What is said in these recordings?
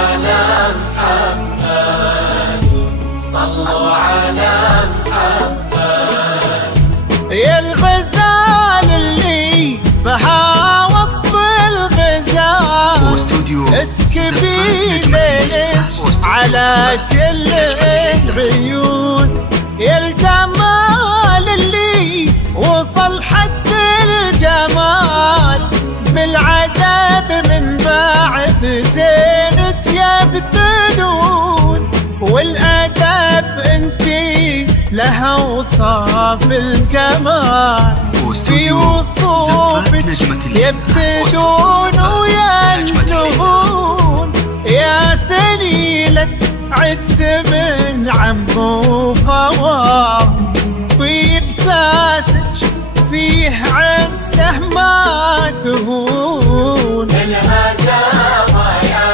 على محمد، صلوا على محمد. يا الغزال اللي بها وصف الغزال، اسكبي زينك على كل العيون. يا الجمال اللي وصل حد الجمال، بالعدد من بعد زينك يبتدون. والأدب انتي لها وصاف الكمال، في وصوفك يبتدون وينتهون. يا سليلة عز من عم وقوام، طيب ساسك فيه عزه ما تهون. الهجامة يا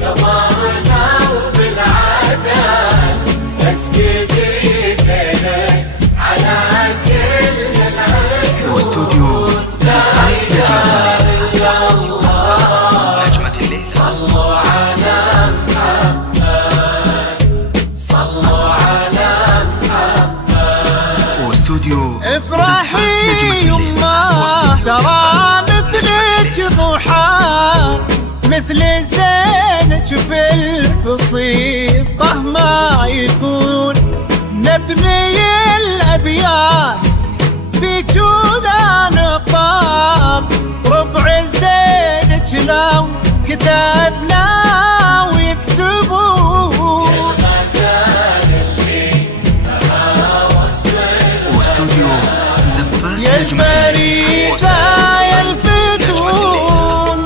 قمرنا وبالعدل، اسكتي زينك على كل العيون. واستوديو لا إله إلا الله، نجمة الليل. صلوا على محمد، صلوا على محمد. واستوديو افرحي يما ترى مثلك ضحى، مثل زينك في البسيطة ما يكون. نبني الأبيات في جونا نقام، ربع زينك لو كتبنا ويكتبون. الغزال اللي بها وصف واستوديو زفات يا الفريدة يا الفتون،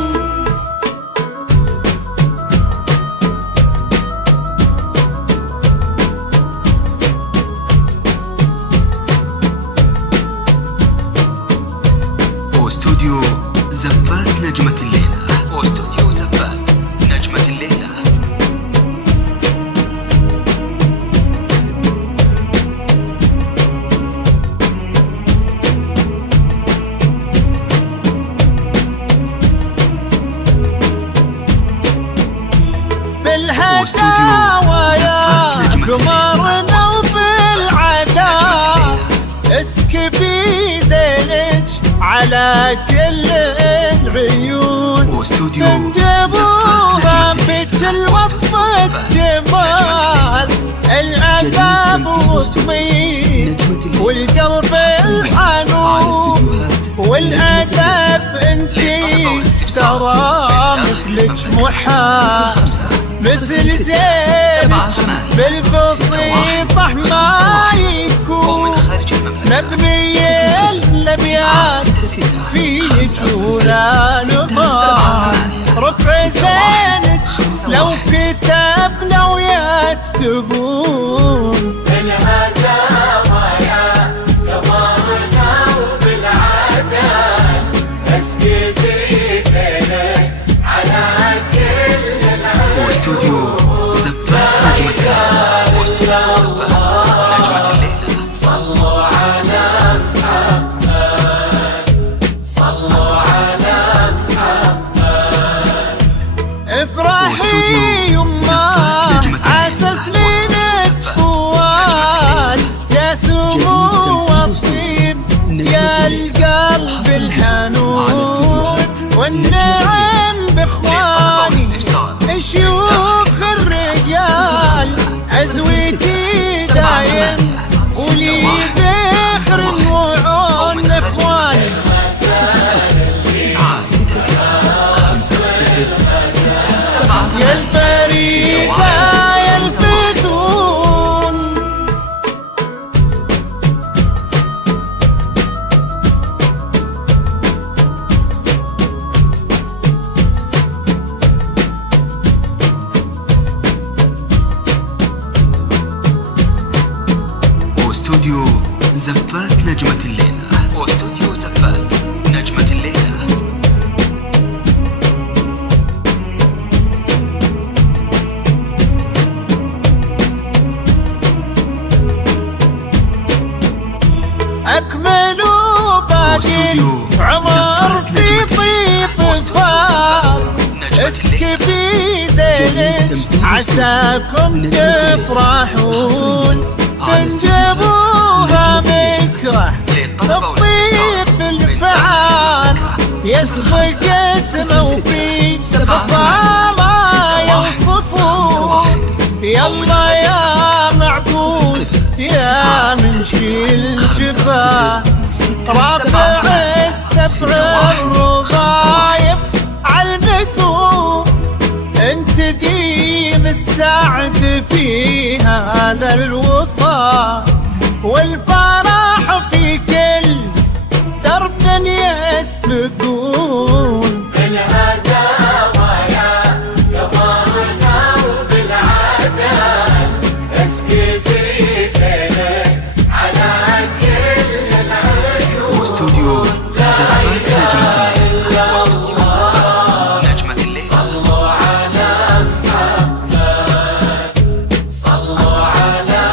واستوديو زفات نجمة الليلة. واستوديو زفات نجمة الليلة. بالهداوى يا قمرنا وبالعداء، اسكبي زينك على كل العيون. تنجبوا ربك الوصف الجمال، الأدب والطيب والقلب الحنون. والأدب انتي ترى مثلك محال، مثل زينك بالبسيطة ما يكون. نبني الأبيات في جونا نقال، ربع زينك لو كتبنا ويكتبون. الهجامة يا قمرنا وبالعدل، اسكتي زينك على كل العيون. واستوديو زفات نجمة الليل. واستوديو زفات نجمة الليل. صلوا على محمد، صلوا على محمد. افرحي يما عسى سنينك طوال، يا سمو الطيب يا القلب الحنون. والنعم باخواني شيوخ الرجال، عزوتي دايم ولي ذخر الوعون اخواني. يا الفريدة يا الفتون، واستوديو زفات نجمة الليلة. واستوديو زفات نجمة الليلة. أكملوا باقي عمر في طيب فاض، اسكبي زين زينك عساكم تفرحون تنجبوها مكره الطيب الفعال يسبق اسمه وفي فصاله يوصفون يلا يا معبود يا منشيل الجفا رافع السفر الرضايف عالمسوم انت ديم السعد في هذا الوصال والفرح في كل درب يسلكون بالهداوى يا قمرنا وبالعدل اسكبي زينك على كل العيون واستوديو زفات نجمة الليل صلوا على محمد صلوا على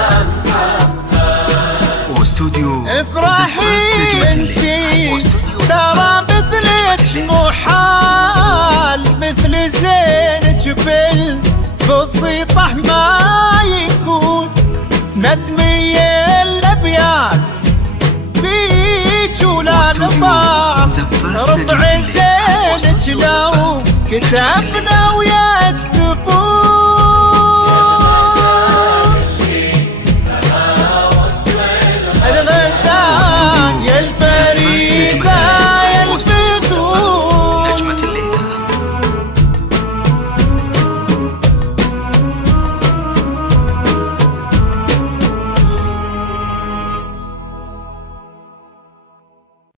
محمد واستوديو افرحي انتي ترى مثلك محال مثل زينك بالبسيطة ما يكون ندمي الابيات فيك ولا نظام ربع زينك لو كتبنا ويكتبون